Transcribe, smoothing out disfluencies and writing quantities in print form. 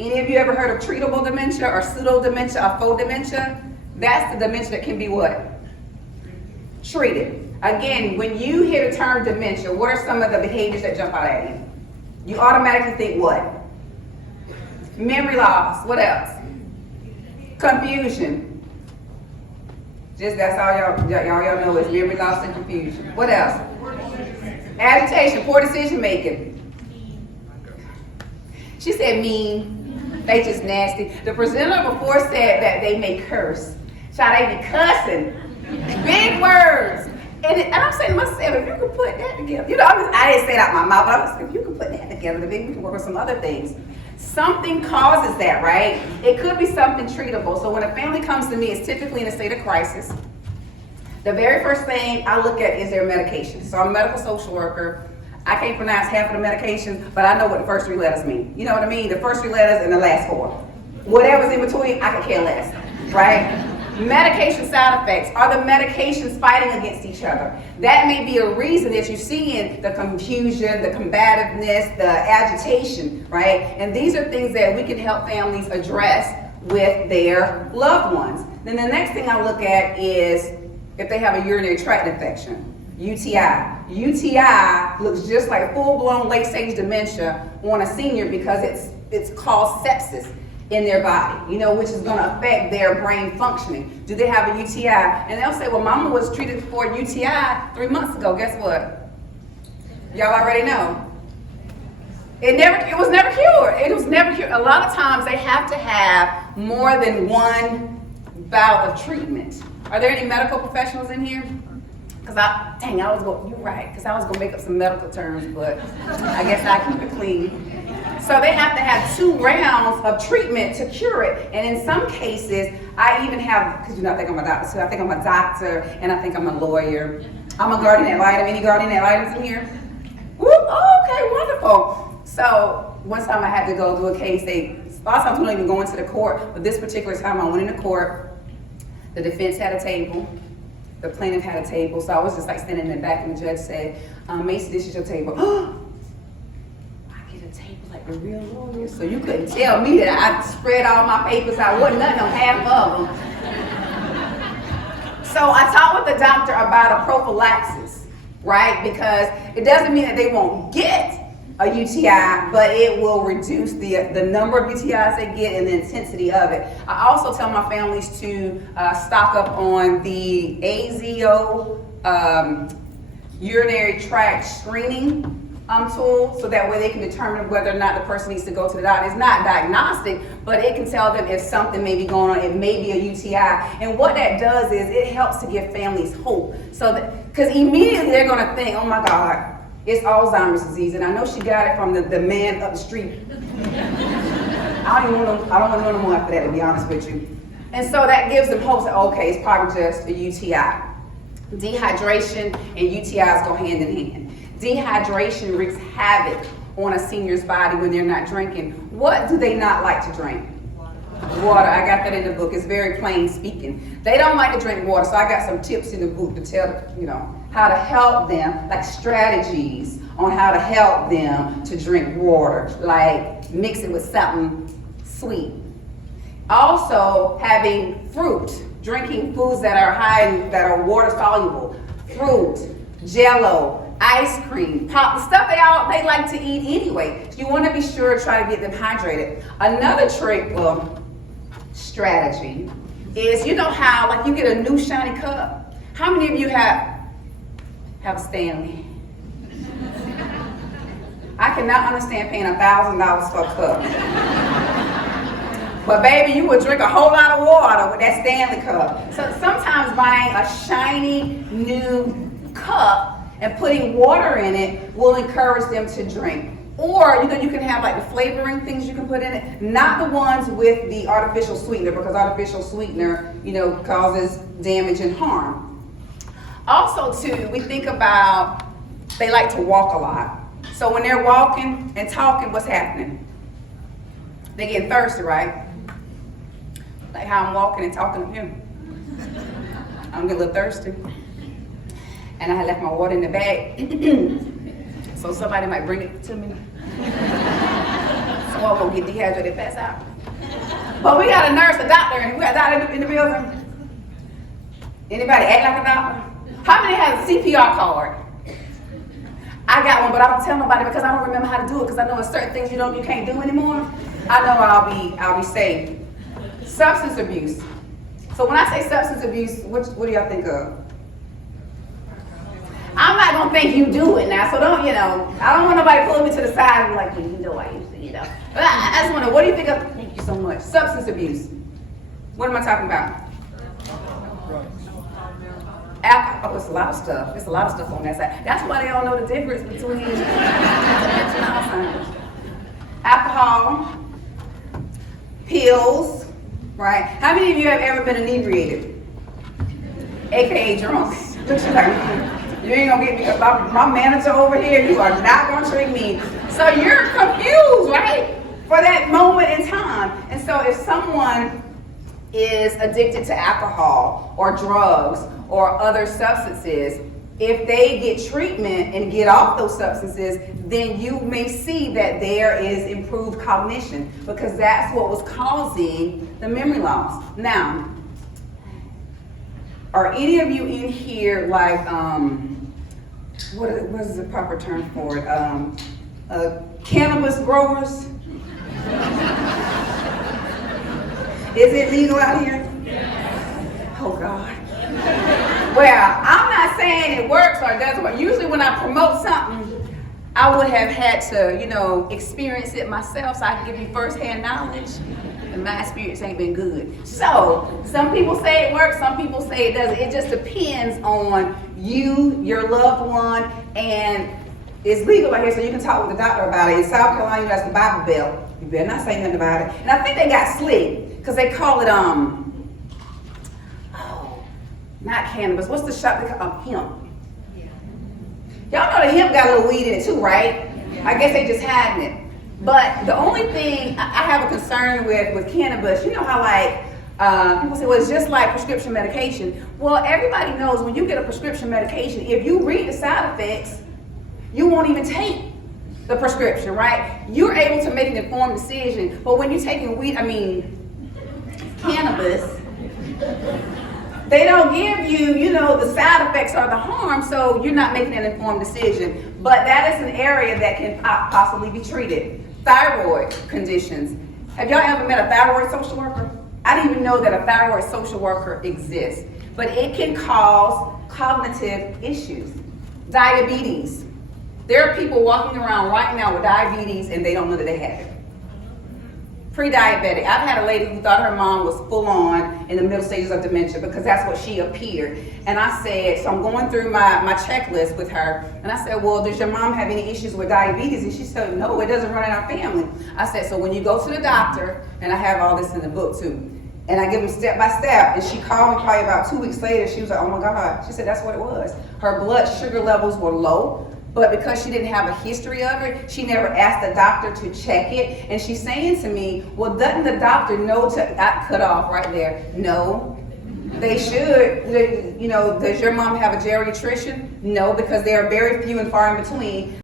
Any of you ever heard of treatable dementia or pseudo dementia or faux dementia? That's the dementia that can be what? Treated. Again, when you hear the term dementia, what are some of the behaviors that jump out at you? You automatically think what? Memory loss. What else? Confusion. Just that's all y'all know is memory loss and confusion. What else? Agitation, poor decision making. She said mean. They just nasty. The presenter before said that they may curse. Child, they be cussing. Big words. And I'm saying to myself, if you could put that together, you know, I didn't say it out my mouth, but I'm saying, if you could put that together, then maybe we can work on some other things. Something causes that, right? It could be something treatable. So when a family comes to me, it's typically in a state of crisis. The very first thing I look at is their medication. So I'm a medical social worker. I can't pronounce half of the medications, but I know what the first three letters mean. You know what I mean? The first three letters and the last four. Whatever's in between, I can care less, right? Medication side effects. Are the medications fighting against each other? That may be a reason that you're seeing the confusion, the combativeness, the agitation, right? And these are things that we can help families address with their loved ones. Then the next thing I look at is if they have a urinary tract infection. UTI. UTI looks just like full-blown late-stage dementia on a senior because it's caused sepsis in their body, you know, which is going to affect their brain functioning. Do they have a UTI? And they'll say, well, mama was treated for UTI 3 months ago. Guess what? Y'all already know. It was never cured. It was never cured. A lot of times they have to have more than one bout of treatment. Are there any medical professionals in here? Because you're right, because I was going to make up some medical terms, but I guess I keep it clean. So they have to have 2 rounds of treatment to cure it. And in some cases, I even have, because you know, I think I'm a doctor, so I think I'm a doctor, and I think I'm a lawyer. I'm a guardian ad litem. Any guardian ad litems in here? Whoop, oh, okay, wonderful. So one time I had to go do a case. A lot of times we don't even go into the court, but this particular time I went into court. The defense had a table. The plaintiff had a table, so I was just like standing in the back, and the judge said, Macy, this is your table. I get a table like the real lawyer, so you couldn't tell me that I spread all my papers out. Wasn't nothing on half of them. So I talked with the doctor about a prophylaxis, right? Because it doesn't mean that they won't get a UTI, but it will reduce the number of UTIs they get and the intensity of it. I also tell my families to stock up on the AZO urinary tract screening tool, so that way they can determine whether or not the person needs to go to the doctor. It's not diagnostic, but it can tell them if something may be going on. It may be a UTI. And what that does is it helps to give families hope. So that, because immediately they're going to think, oh my God, it's Alzheimer's disease, and I know she got it from the man up the street. I don't want to know no more after that, to be honest with you. And so that gives them hope that, okay, it's probably just a UTI. Dehydration and UTIs go hand in hand. Dehydration wreaks havoc on a senior's body when they're not drinking. What do they not like to drink? Water. I got that in the book. It's very plain speaking. They don't like to drink water, so I got some tips in the book to tell, you know, how to help them, like strategies on how to help them to drink water, like mix it with something sweet. Also, having fruit, drinking foods that are water soluble, fruit, Jell-O, ice cream, pop, the stuff they like to eat anyway. So you want to be sure to try to get them hydrated. Another trick, strategy, is you know how like you get a new shiny cup. How many of you have a Stanley? I cannot understand paying $1,000 for a cup. But baby, you would drink a whole lot of water with that Stanley cup. So sometimes buying a shiny new cup and putting water in it will encourage them to drink. Or, you know, you can have like the flavoring things you can put in it, not the ones with the artificial sweetener, because artificial sweetener, you know, causes damage and harm. Also, too, we think about, they like to walk a lot. So when they're walking and talking, what's happening? They get thirsty, right? Like how I'm walking and talking to him. I'm getting a little thirsty. And I had left my water in the bag. So somebody might bring it to me. So Well, we'll get dehydrated, pass out. But we got a nurse, a doctor, and we got a doctor in the building. Anybody act like a doctor? How many have a CPR card? I got one, but I don't tell nobody because I don't remember how to do it because I know there's certain things you can't do anymore. I know I'll be safe. Substance abuse. So when I say substance abuse, what do y'all think of? I'm not gonna think you do it now, so don't, I don't want nobody pulling me to the side and be like, I used to, But I just wanna, what do you think of, thank you so much, substance abuse? What am I talking about? Alcohol. Oh, it's a lot of stuff. It's a lot of stuff on that side. That's why they don't know the difference between dementia and Alzheimer's. Alcohol, pills, right? How many of you have ever been inebriated? AKA drunk. Look, she's like, you ain't gonna get me because my manager over here, you are not gonna trick me. So you're confused, right? For that moment in time. And so if someone is addicted to alcohol or drugs or other substances, if they get treatment and get off those substances, then you may see that there is improved cognition because that's what was causing the memory loss. Now, are any of you in here like, what is the proper term for it? Cannabis growers? Is it legal out here? Oh God. Well, I'm not saying it works or it doesn't work. Usually when I promote something, I would have had to, experience it myself so I can give you firsthand knowledge. And my experience ain't been good. So, some people say it works, some people say it doesn't. It just depends on you, your loved one, and it's legal out here so you can talk with the doctor about it. In South Carolina, that's the Bible Belt. You better not say nothing about it. And I think they got slick, because they call it, not cannabis, what's the shop they call hemp? Yeah. Y'all know the hemp got a little weed in it too, right? Yeah. I guess they just hiding it. But the only thing I have a concern with cannabis, you know how people say, well, it's just like prescription medication. Well, everybody knows when you get a prescription medication, if you read the side effects, you won't even take the prescription, right? You're able to make an informed decision. But when you're taking cannabis, they don't give you, the side effects or the harm, so you're not making an informed decision. But that is an area that can possibly be treated. Thyroid conditions. Have y'all ever met a thyroid social worker? I didn't even know that a thyroid social worker exists. But it can cause cognitive issues. Diabetes. There are people walking around right now with diabetes and they don't know that they have it. Pre-diabetic. I've had a lady who thought her mom was full on in the middle stages of dementia because that's what she appeared. And I said, so I'm going through my checklist with her, and I said, well, does your mom have any issues with diabetes? And she said, no, it doesn't run in our family. I said, so when you go to the doctor, and I have all this in the book too, and I give them step by step, and she called me probably about 2 weeks later, she was like, oh my God. She said, that's what it was. Her blood sugar levels were low. But because she didn't have a history of it, she never asked the doctor to check it. And she's saying to me, well, doesn't the doctor know to cut off right there? No, they should. Does your mom have a geriatrician? No, because they are very few and far in between.